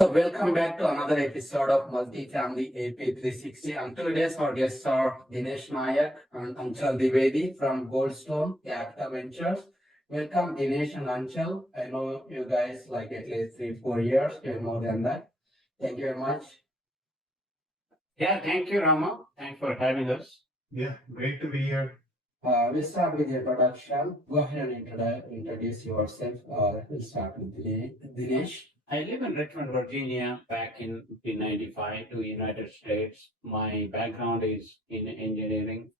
So welcome back to another episode of Multifamily AP 360. And today's our guests are Dinesh Nayak and Anchal Divedi from Goldstone Capital Ventures. Welcome Dinesh and Anchal. I know you guys like at least 3-4 years, even more than that. Thank you very much. Yeah, thank you, Rama. Thanks for having us. Yeah, great to be here. We'll start with your introduction. Go ahead and introduce yourself. We'll start with Dinesh. I live in Richmond, Virginia, back in 1995 to United States. My background is in engineering.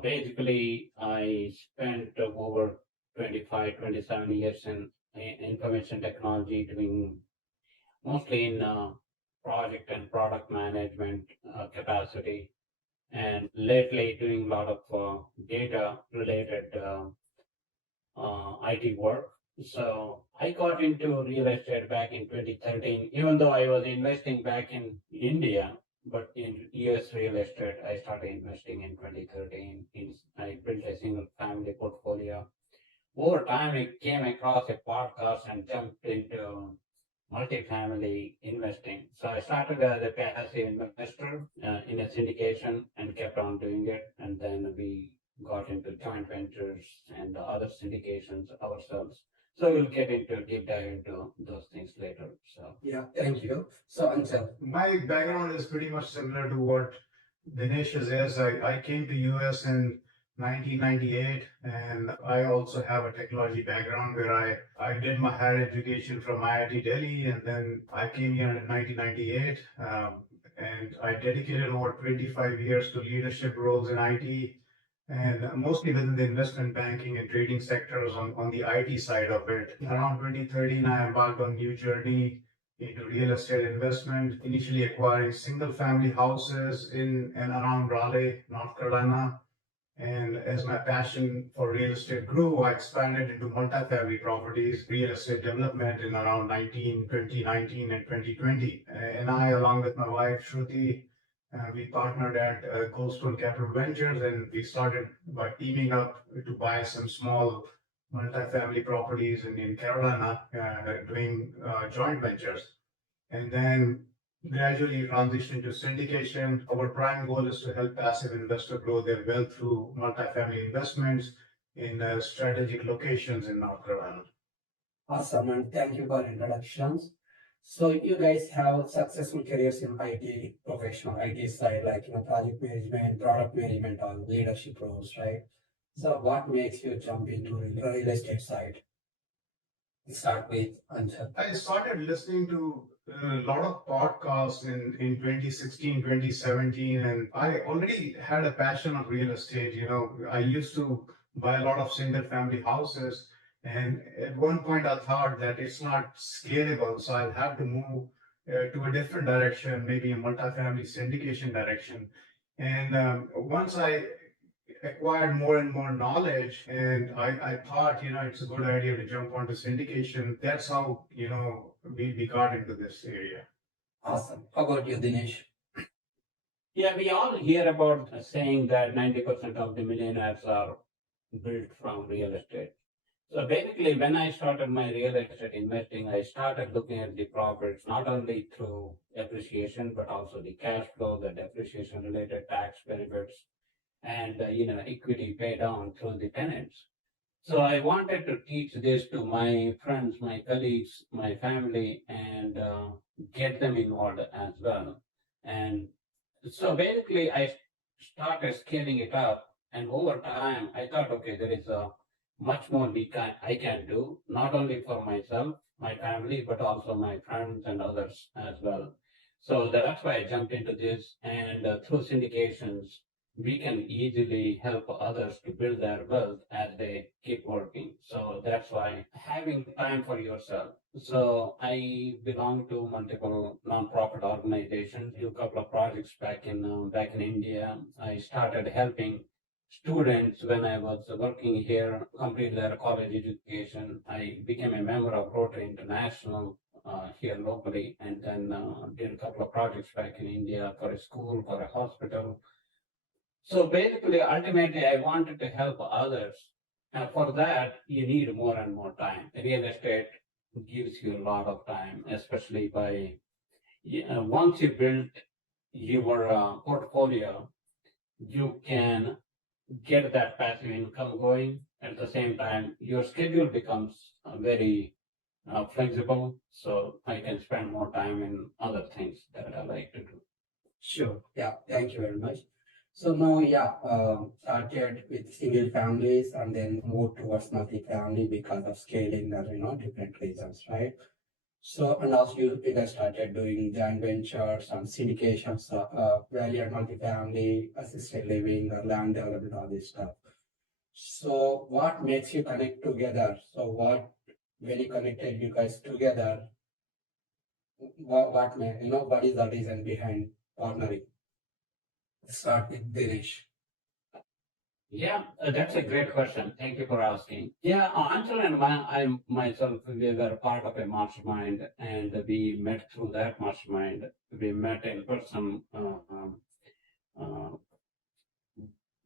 Basically, I spent over 25, 27 years in information technology, doing mostly in project and product management capacity, and lately doing a lot of data related IT work. So I got into real estate back in 2013, even though I was investing back in India, but in US real estate, I started investing in 2013. I built a single family portfolio. Over time, I came across a podcast and jumped into multifamily investing. So I started as a passive investor in a syndication and kept on doing it. And then we got into joint ventures and other syndications ourselves. So we'll get into deep dive into those things later. So Yeah, thank you. So Anchal. My background is pretty much similar to what Dinesh is. I came to US in 1998, and I also have a technology background where I did my higher education from IIT Delhi, and then I came here in 1998, and I dedicated over 25 years to leadership roles in IT, and mostly within the investment banking and trading sectors on the IT side of it. Around 2013, I embarked on a new journey into real estate investment, initially acquiring single family houses in and around Raleigh, North Carolina. And as my passion for real estate grew, I expanded into multifamily properties, real estate development in around 2019 and 2020. And I, along with my wife, Shruti, we partnered at Goldstone Capital Ventures, and we started by teaming up to buy some small multifamily properties in Carolina, doing joint ventures. And then gradually transition to syndication. Our prime goal is to help passive investors grow their wealth through multifamily investments in strategic locations in North Carolina. Awesome, and thank you for introductions. So you guys have successful careers in IT professional, IT side, like project management, product management, or leadership roles, right? So what makes you jump into real estate side? We start with Anshul. I started listening to a lot of podcasts in 2016, 2017, and I already had a passion of real estate. I used to buy a lot of single family houses, and at one point I thought that it's not scalable, so I'll have to move to a different direction, maybe a multifamily syndication direction. And once I acquired more and more knowledge, and I thought, it's a good idea to jump onto syndication. That's how, we got into this area. Awesome. How about you, Dinesh? yeah, we all hear about saying that 90% of the millionaires are built from real estate. So basically, when I started my real estate investing, I started looking at the profits not only through appreciation, but also the cash flow, the depreciation related tax benefits, and equity pay down through the tenants. So I wanted to teach this to my friends, my colleagues, my family, and get them involved as well. And so basically, I started scaling it up, and over time, I thought, okay, there is a much more I can do, not only for myself, my family, but also my friends and others as well. So that's why I jumped into this, and through syndications, we can easily help others to build their wealth as they keep working. So that's why having time for yourself. So I belong to multiple nonprofit organizations, do a couple of projects back in India. I started helping students when I was working here complete their college education. I became a member of Rotary International here locally, and then did a couple of projects back in India for a school, for a hospital. So basically, ultimately, I wanted to help others. And for that, you need more and more time. Real estate gives you a lot of time, especially by once you build your portfolio, you can get that passive income going. At the same time, your schedule becomes very flexible, so I can spend more time in other things that I like to do. Sure. Yeah. Thank you very much. So now, yeah, started with single families and then moved towards multi-family because of scaling or, different reasons, right? So, and also you guys started doing joint ventures and syndications, value add multi-family, assisted living, or land development, all this stuff. So what makes you connect together? So when you connected you guys together, what is the reason behind partnering? Start with Dinesh. Yeah, that's a great question. Thank you for asking. Yeah, Anshul and I myself, we were part of a mastermind, and we met through that mastermind. We met in person uh,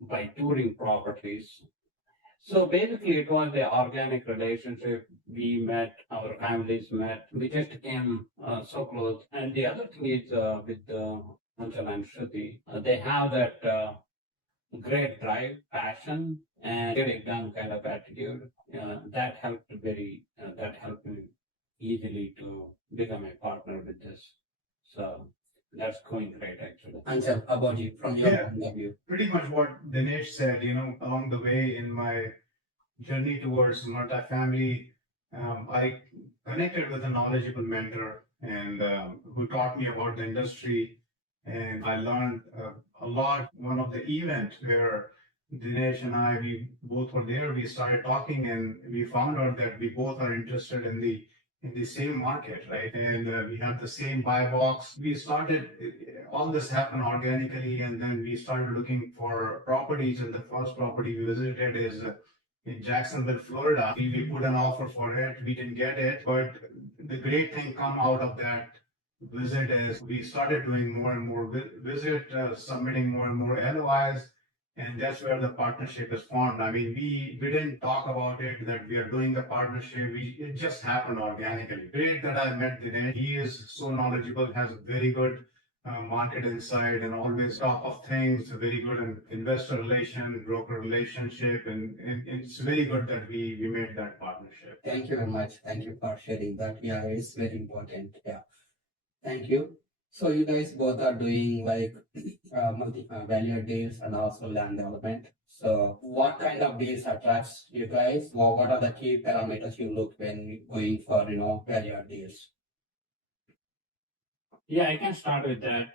by touring properties. So basically, it was the organic relationship. We met, our families met. We just became so close. And the other thing is with Anshul and Shruti, they have that great drive, passion, and get it done kind of attitude. That helped me easily to become a partner with this. So that's going great actually. Answer about you from your Yeah. point of view. Pretty much what Dinesh said, along the way in my journey towards multifamily, I connected with a knowledgeable mentor and who taught me about the industry, and I learned a lot. One of the events where Dinesh and I, we both were there, we started talking and we found out that we both are interested in the same market, right? And we have the same buy box. We started, all this happened organically, and then we started looking for properties, and the first property we visited is in Jacksonville, Florida. We put an offer for it. We didn't get it, but the great thing come out of that visit is we started doing more and more visit, submitting more and more LOIs, and that's where the partnership is formed. I mean, we didn't talk about it that we are doing the partnership. It just happened organically. Great that I met Dinesh. He is so knowledgeable, has a very good market insight, and always top of things. Very good in investor relation, broker relationship, and it's very good that we made that partnership. Thank you very much. Thank you for sharing that. Yeah, it's very important. Yeah. Thank you. So you guys both are doing like multi value deals and also land development. So what kind of deals attracts you guys? Or what are the key parameters you look when going for value add deals? Yeah, I can start with that.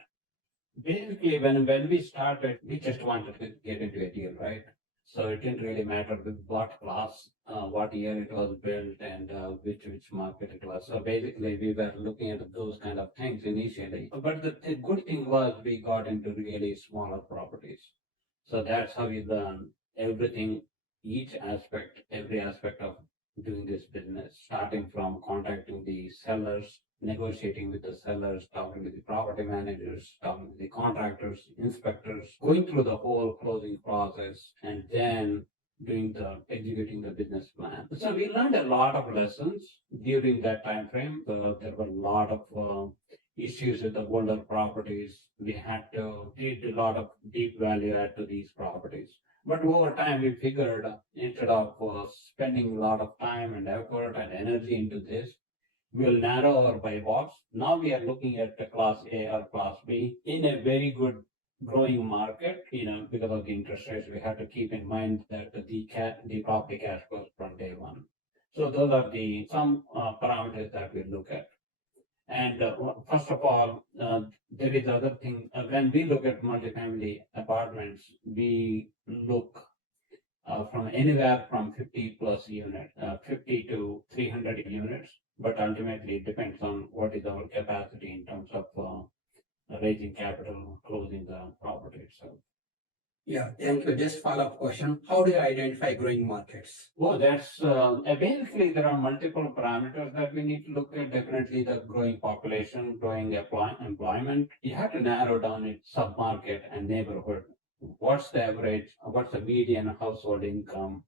Basically, when we started, we just wanted to get into a deal, right? So it didn't really matter with what class, what year it was built, and which market it was. So basically, we were looking at those kind of things initially. But the good thing was we got into really smaller properties. So that's how we learn everything, every aspect of doing this business, starting from contacting the sellers, negotiating with the sellers, talking with the property managers, talking with the contractors, inspectors, going through the whole closing process, and then executing the business plan. So we learned a lot of lessons during that time frame. So there were a lot of issues with the older properties. We had to did a lot of deep value add to these properties. But over time, we figured instead of spending a lot of time and effort and energy into this, we'll narrow our buy box. Now we are looking at the class A or class B in a very good growing market, because of the interest rates. We have to keep in mind that the property cash flows from day one. So those are some parameters that we look at. And first of all, there is other thing. When we look at multifamily apartments, we look from anywhere from 50 plus units, 50 to 300 units. But ultimately, it depends on what is our capacity in terms of raising capital, closing the property itself. Yeah, thank you. Just follow-up question. How do you identify growing markets? Well, that's basically there are multiple parameters that we need to look at. Definitely the growing population, growing employment. You have to narrow down its sub-market and neighborhood. What's the average? What's the median household income?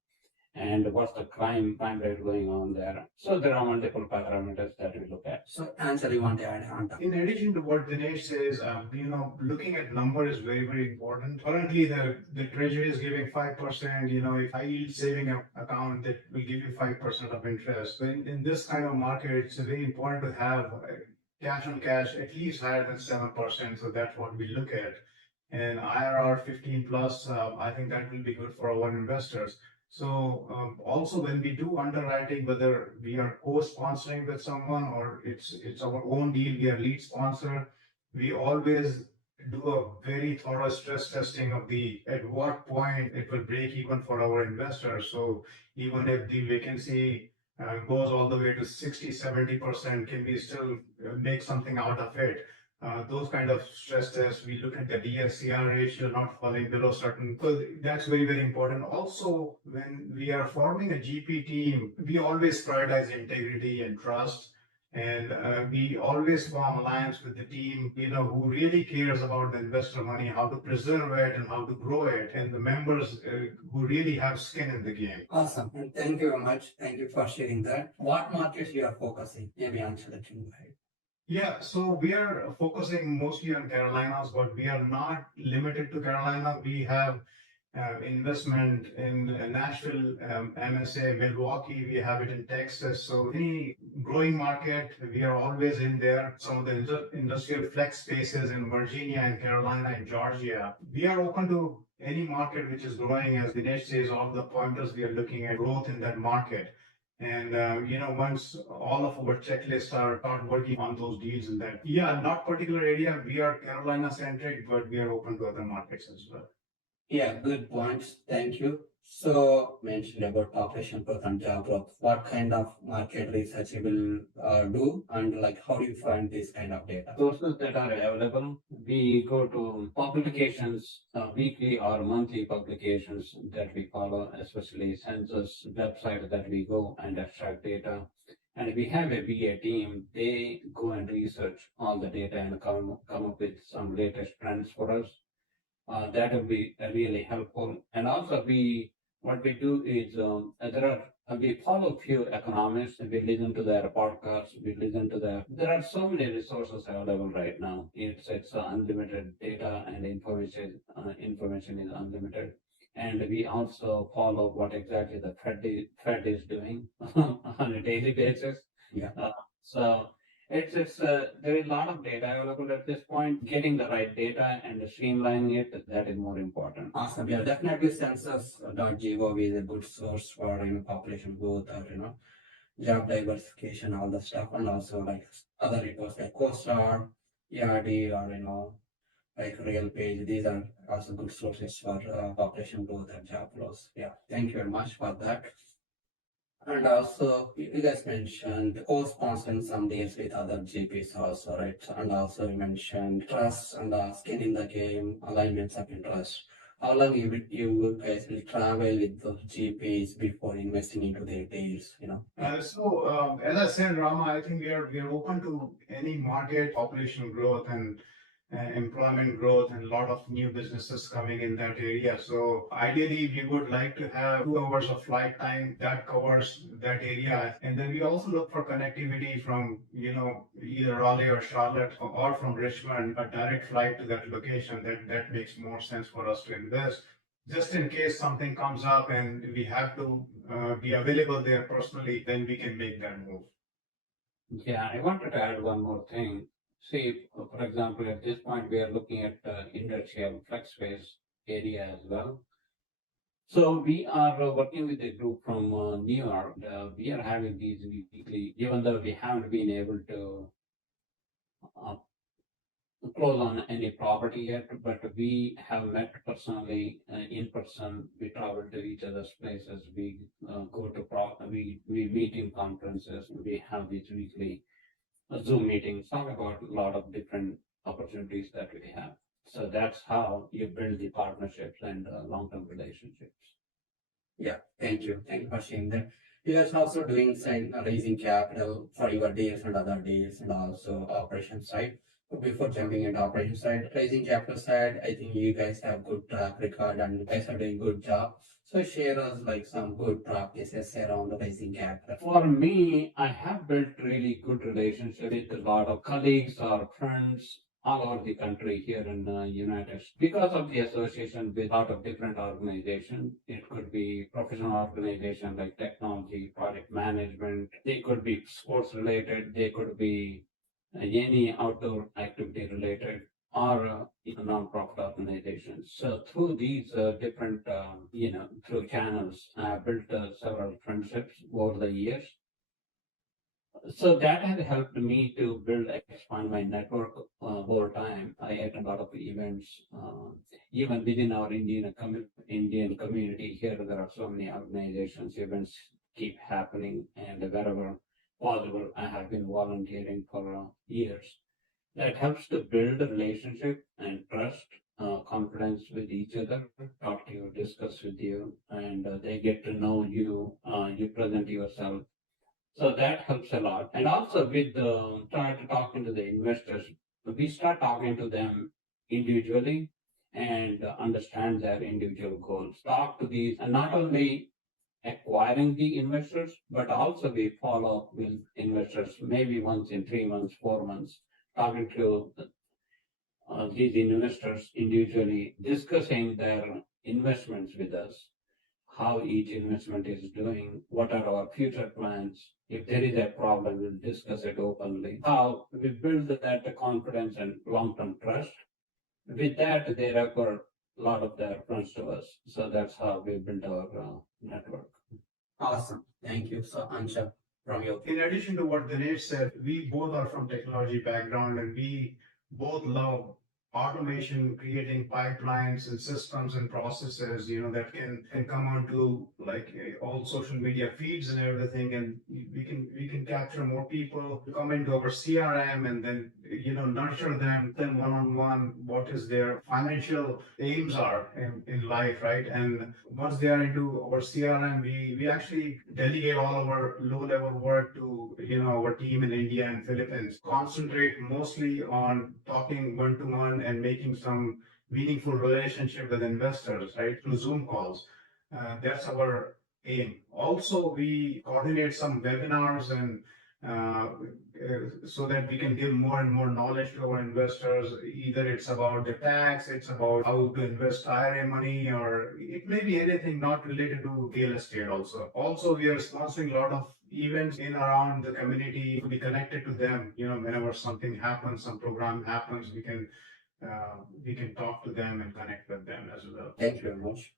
and what's the crime rate going on there. So there are multiple parameters that we look at. So answer you want to add on top. In addition to what Dinesh says, looking at number is very, very important. Currently, the treasury is giving 5%. If high yield saving account that will give you 5% of interest. So in this kind of market, it's very important to have cash on cash at least higher than 7%. So that's what we look at. And IRR 15 plus, I think that will be good for our investors. So also when we do underwriting, whether we are co-sponsoring with someone or it's our own deal, we are lead sponsor, we always do a very thorough stress testing of at what point it will break even for our investors. So even if the vacancy goes all the way to 60-70%, can we still make something out of it? Those kind of stress tests, we look at the DSCR ratio not falling below certain. So that's very, very important. Also, when we are forming a GP team, we always prioritize integrity and trust. And we always form alliance with the team, who really cares about the investor money, how to preserve it and how to grow it, and the members who really have skin in the game. Awesome. And thank you very much. Thank you for sharing that. What markets you are focusing? Maybe answer the two. Yeah, so we are focusing mostly on Carolinas, but we are not limited to Carolina. We have investment in Nashville, MSA, Milwaukee. We have it in Texas. So any growing market, we are always in there. Some of the industrial flex spaces in Virginia and Carolina and Georgia. We are open to any market which is growing. As Dinesh says, all the pointers we are looking at growth in that market. And, once all of our checklists start working on those deals in that, not particular area, we are Carolina centric, but we are open to other markets as well. Yeah, good points. Thank you. So mentioned about population growth and job growth. What kind of market research you will do, and like how do you find this kind of data? Sources that are available, we go to publications, weekly or monthly publications that we follow, especially census website that we go and extract data. And we have a BA team, they go and research all the data and come up with some latest trends for us. That will be really helpful. And also what we do is we follow few economists, we listen to their podcasts, there are so many resources available right now. It's unlimited data and information is unlimited. And we also follow what exactly the Fed is doing on a daily basis. Yeah. So there is a lot of data available at this point. Getting the right data and streamlining it, that is more important. Awesome. Yeah, definitely census.gov is a good source for population growth or job diversification, all the stuff, and also like other reports like CoStar, ERD, or like Real Page. These are also good sources for population growth and job growth. Yeah, thank you very much for that. And also, you guys mentioned co-sponsoring some deals with other GPs also, right? And also you mentioned trust and skin in the game, alignments of interest. How long you guys will travel with those GPs before investing into their deals, As I said, Rama, I think we are open to any market, population growth and employment growth, and a lot of new businesses coming in that area. So ideally, we would like to have 2 hours of flight time that covers that area. And then we also look for connectivity from, either Raleigh or Charlotte or from Richmond, a direct flight to that location. That makes more sense for us to invest. Just in case something comes up and we have to be available there personally, then we can make that move. Yeah, I wanted to add one more thing. See, for example, at this point, we are looking at industrial flex space area as well. So we are working with a group from New York. We are having these weekly, even though we haven't been able to close on any property yet, but we have met personally in person. We travel to each other's places. We go to we meet in conferences. We have these weekly Zoom meetings, talk about a lot of different opportunities that we have. So that's how you build the partnerships and long-term relationships. Yeah, thank you. Thank you for sharing that. You guys also doing raising capital for your deals and other deals, and also operation side. Before jumping into operation side, raising capital side, I think you guys have good track record and you guys are doing good job. So share us like some good practices around raising capital. For me, I have built really good relationship with a lot of colleagues or friends all over the country here in the United States because of the association with a lot of different organizations. It could be professional organization like technology, project management. They could be sports related. They could be any outdoor activity related or non-profit organizations. So through these different, through channels, I have built several friendships over the years. So that has helped me to build, expand my network over time. I attend a lot of events, even within our Indian community here. There are so many organizations, events keep happening, and wherever possible, I have been volunteering for years. That helps to build a relationship and trust, confidence with each other, talk to you, discuss with you, and they get to know you. You present yourself, so that helps a lot. And also with try to talking to the investors, we start talking to them individually and understand their individual goals. Talk to these, and not only acquiring the investors, but also we follow up with investors maybe once in 3 months, 4 months, talking to these investors individually, discussing their investments with us, how each investment is doing, what are our future plans. If there is a problem, we'll discuss it openly. How we build that confidence and long-term trust. With that, they refer a lot of their friends to us. So that's how we build our network. Awesome. Thank you. So Ansha, from your In addition to what Dinesh said, we both are from technology background and we both love automation, creating pipelines and systems and processes, that can come onto like all social media feeds and everything, and we can capture more people, come into our CRM, and then nurture them one on one. What is their financial aims are in life, right? And once they are into our CRM, we actually delegate all of our low level work to our team in India and Philippines. Concentrate mostly on talking one to one and making some meaningful relationship with investors, right, through Zoom calls. That's our aim. Also, we coordinate some webinars and so that we can give more and more knowledge to our investors. Either it's about the tax, it's about how to invest IRA money, or it may be anything not related to real estate also. Also, we are sponsoring a lot of events in around the community to be connected to them. Whenever something happens, some program happens, we can talk to them and connect with them as well. thank you very much.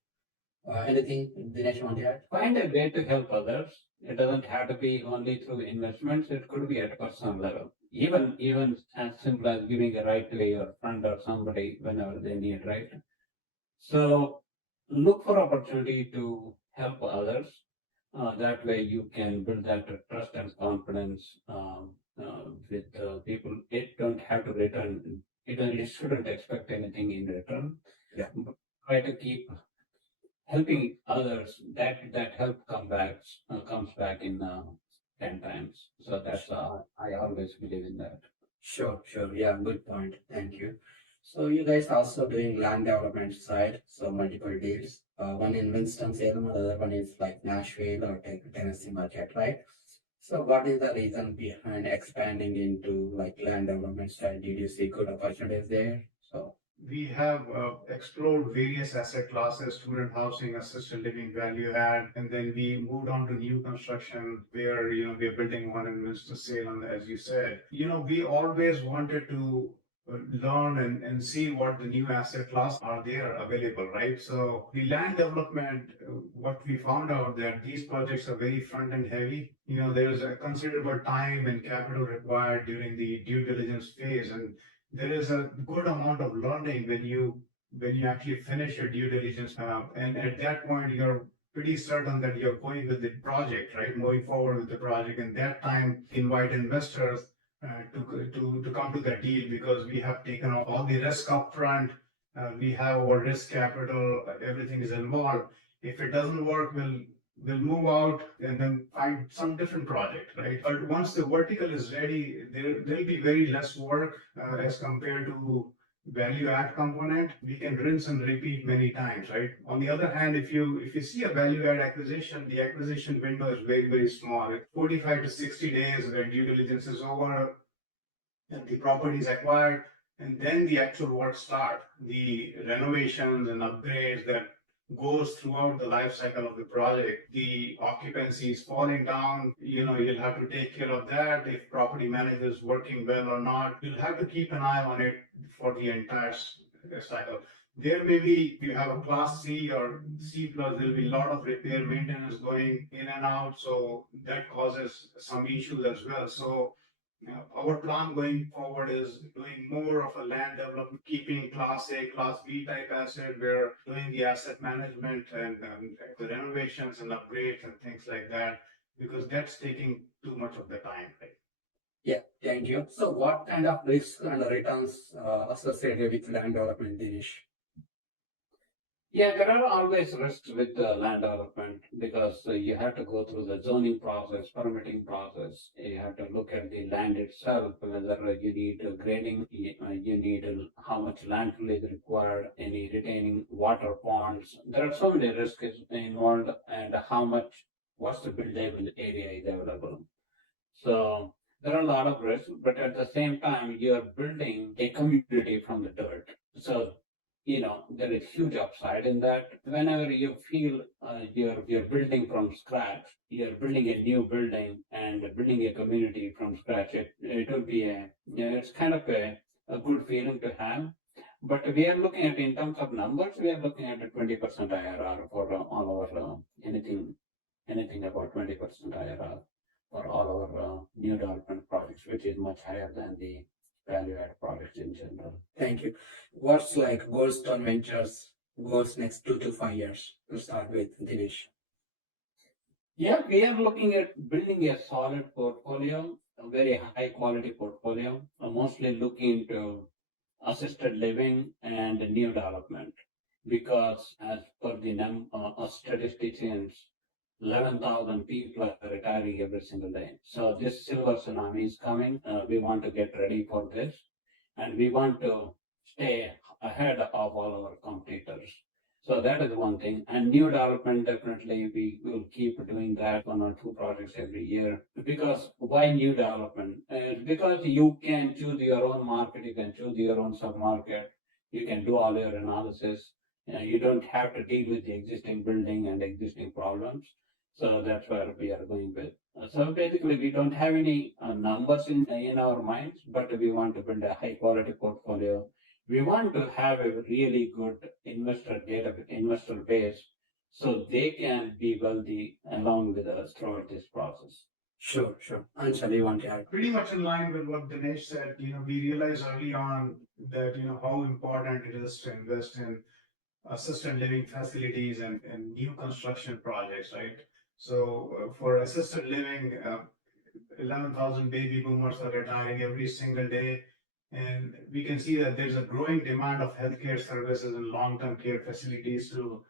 Anything Dinesh want to add? Find a way to help others. It doesn't have to be only through investments. It could be at a personal level. Even as simple as giving a ride to your friend or somebody whenever they need, right? So look for opportunity to help others. That way you can build that trust and confidence with people. It don't have to return. It shouldn't expect anything in return. Yeah. Try to keep helping others. That help comes back in 10 times. So that's I always believe in that. Sure. Yeah, good point. Thank you. So you guys also doing land development side, so multiple deals. One in Winston-Salem, another one is like Nashville or Tennessee market, right? So what is the reason behind expanding into like land development side? Did you see good opportunities there? So We have explored various asset classes: student housing, assisted living, value add, and then we moved on to new construction where we are building one in Winston-Salem, as you said. We always wanted to learn and see what the new asset class are there available, right? So the land development, what we found out that these projects are very front end heavy. There is a considerable time and capital required during the due diligence phase, and there is a good amount of learning when you actually finish your due diligence, and at that point you're pretty certain that you're going with the project, right? Moving forward with the project, and that time invite investors to come to the deal, because we have taken all the risk up front. We have our risk capital, everything is involved. If it doesn't work, we'll move out and then find some different project, right? But once the vertical is ready, there'll be very less work as compared to value add component, we can rinse and repeat many times, right? On the other hand, if you see a value add acquisition, the acquisition window is very, very small. 45 to 60 days where due diligence is over and the property is acquired, and then the actual work start, the renovations and upgrades that goes throughout the life cycle of the project. The occupancy is falling down, you'll have to take care of that. If property manager is working well or not, you'll have to keep an eye on it for the entire cycle. There may be, if you have a class C or C plus, there'll be a lot of repair maintenance going in and out, so that causes some issues as well. So our plan going forward is doing more of a land development, keeping Class A, Class B type asset. We're doing the asset management and the renovations and upgrades and things like that, because that's taking too much of the time. Right? Yeah, thank you. So what kind of risks and returns associated with land development, Dinesh? Yeah, there are always risks with land development because you have to go through the zoning process, permitting process. You have to look at the land itself, whether you need grading, you need how much landfill is required, any retaining water ponds. There are so many risks involved, and what's the buildable area is available. So there are a lot of risks, but at the same time, you're building a community from the dirt. So there is huge upside in that. Whenever you feel you're building from scratch, you're building a new building and building a community from scratch. It will be it's kind of a good feeling to have. But we are looking at, in terms of numbers, we are looking at a 20% IRR for all our anything about 20% IRR for all our new development projects, which is much higher than the value add projects in general. Thank you. What's like Goldstone Ventures goals next 2 to 5 years to start with, Dinesh? Yeah, we are looking at building a solid portfolio, a very high quality portfolio, mostly looking into assisted living and new development. Because as per the statisticians, 11,000 people are retiring every single day. So this silver tsunami is coming. We want to get ready for this, and we want to stay ahead of all our competitors. So that is one thing. And new development, definitely we will keep doing that, 1 or 2 projects every year. Because why new development? Because you can choose your own market, you can choose your own sub-market, you can do all your analysis. You don't have to deal with the existing building and existing problems. So that's where we are going with. So basically, we don't have any numbers in our minds, but we want to build a high quality portfolio. We want to have a really good investor base, so they can be wealthy along with us throughout this process. Sure. Anshul, you want to add? Pretty much in line with what Dinesh said, we realized early on that, how important it is to invest in assisted living facilities and new construction projects, right? So for assisted living, 11,000 baby boomers are retiring every single day. And we can see that there's a growing demand of healthcare services and long-term care facilities to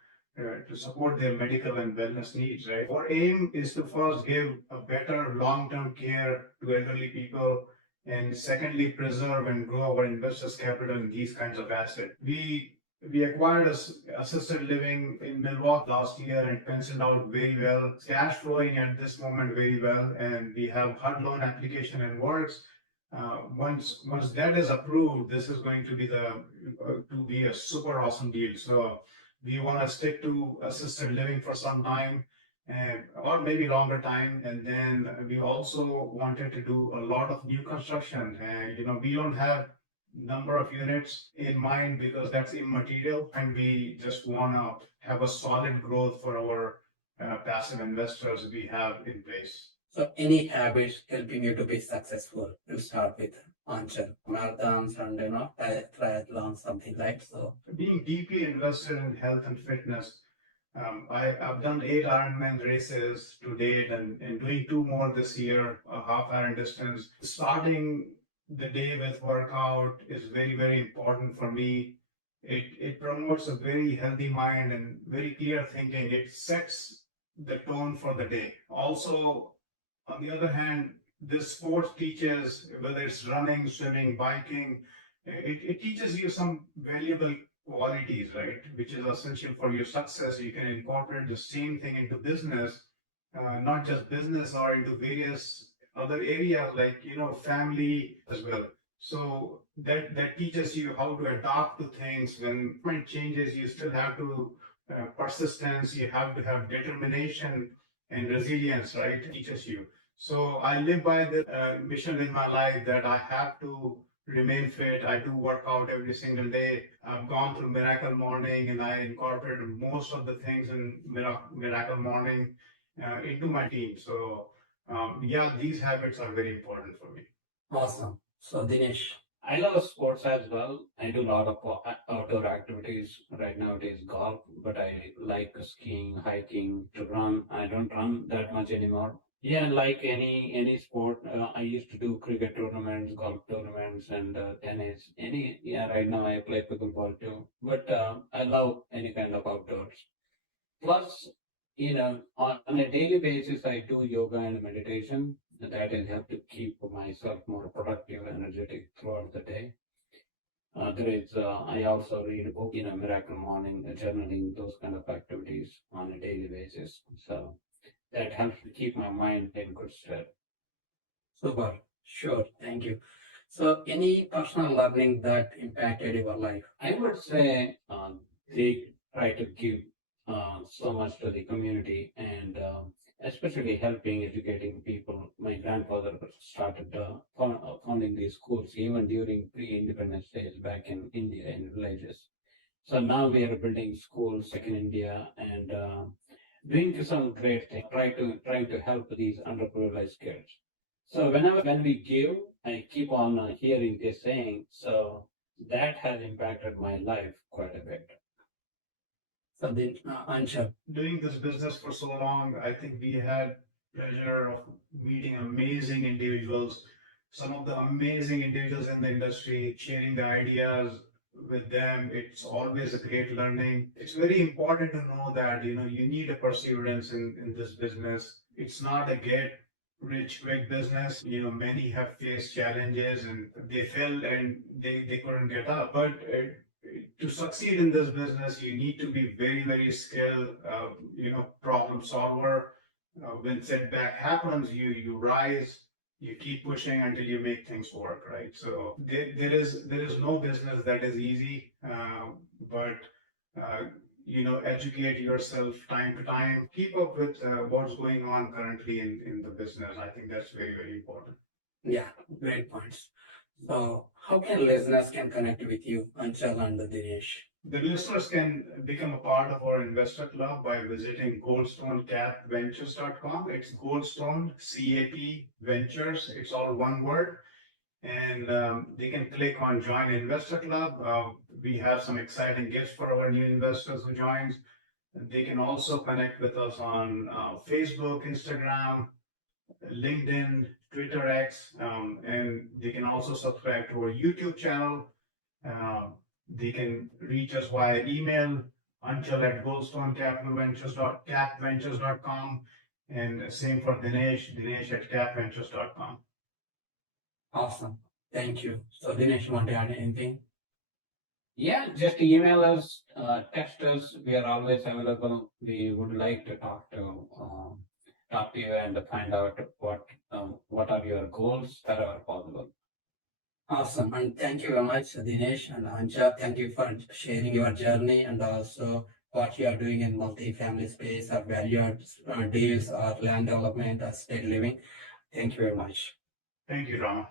support their medical and wellness needs, right? Our aim is to first give a better long-term care to elderly people, and secondly, preserve and grow our investors' capital in these kinds of assets. We acquired assisted living in Milwaukee last year and penciled out very well. It's cash flowing at this moment very well, and we have HUD loan application in works. Once that is approved, this is going to be a super awesome deal. So we want to stick to assisted living for some time, or maybe longer time, and then we also wanted to do a lot of new construction. And we don't have number of units in mind because that's immaterial, and we just want to have a solid growth for our passive investors we have in place. So any habits helping you to be successful to start with, Anshul? Marathons and triathlons, something like so. Being deeply invested in health and fitness, I've done 8 Ironman races to date, and doing 2 more this year, a half Iron distance. Starting the day with workout is very, very important for me. It promotes a very healthy mind and very clear thinking. It sets the tone for the day. Also, on the other hand, this sport teaches, whether it's running, swimming, biking, it teaches you some valuable qualities, right? Which is essential for your success. You can incorporate the same thing into business, not just business or into various other areas like, family as well. So that teaches you how to adapt to things. When it changes, you still have to persistence. You have to have determination and resilience, right? It teaches you. So I live by the mission in my life that I have to remain fit. I do work out every single day. I've gone through Miracle Morning and I incorporated most of the things in Miracle Morning into my team. So, yeah, these habits are very important for me. Awesome. So Dinesh, I love sports as well. I do a lot of outdoor activities. Right now it is golf, but I like skiing, hiking, to run. I don't run that much anymore. Yeah, like any sport, I used to do cricket tournaments, golf tournaments, and tennis. Right now I play pickleball too. But I love any kind of outdoors. Plus, on a daily basis, I do yoga and meditation. And that has helped to keep myself more productive, energetic throughout the day. I also read a book, Miracle Morning, journaling, those kind of activities on a daily basis. So that helps to keep my mind in good state. super. Sure. Thank you. So any personal learning that impacted your life? I would say they try to give so much to the community and especially helping educating people. My grandfather started founding these schools even during pre-independence days back in India in villages. So now we are building schools like in India and doing some great things, trying to help these underprivileged kids. So when we give, I keep on hearing this saying. So that has impacted my life quite a bit. So then, Anshul. Doing this business for so long, I think we had pleasure of meeting amazing individuals, some of the amazing individuals in the industry, sharing the ideas with them. It's always a great learning. It's very important to know that, you need a perseverance in this business. It's not a get rich quick business. Many have faced challenges and they failed and they couldn't get up. But to succeed in this business, you need to be very, very skilled, problem solver. When setback happens, you rise, you keep pushing until you make things work, right? So there is no business that is easy, but educate yourself time to time, keep up with what's going on currently in the business. I think that's very, very important. Yeah, great points. So how can listeners can connect with you, Anshul and Dinesh? The listeners can become a part of our investor club by visiting goldstonecapventures.com. It's Goldstone CAP Ventures. It's all one word. And they can click on Join Investor Club. We have some exciting gifts for our new investors who joins. They can also connect with us on Facebook, Instagram, LinkedIn, Twitter X, and they can also subscribe to our YouTube channel. They can reach us via email, Anshul@goldstonecapventures.com, and same for Dinesh@capventures.com. Awesome. Thank you. So Dinesh, you want to add anything? Yeah, just email us, text us. We are always available. We would like to talk to you and find out what are your goals wherever possible. Awesome. And thank you very much, Dinesh and Anja. Thank you for sharing your journey and also what you are doing in multi-family space or value deals or land development or state living. Thank you very much. Thank you, Rama.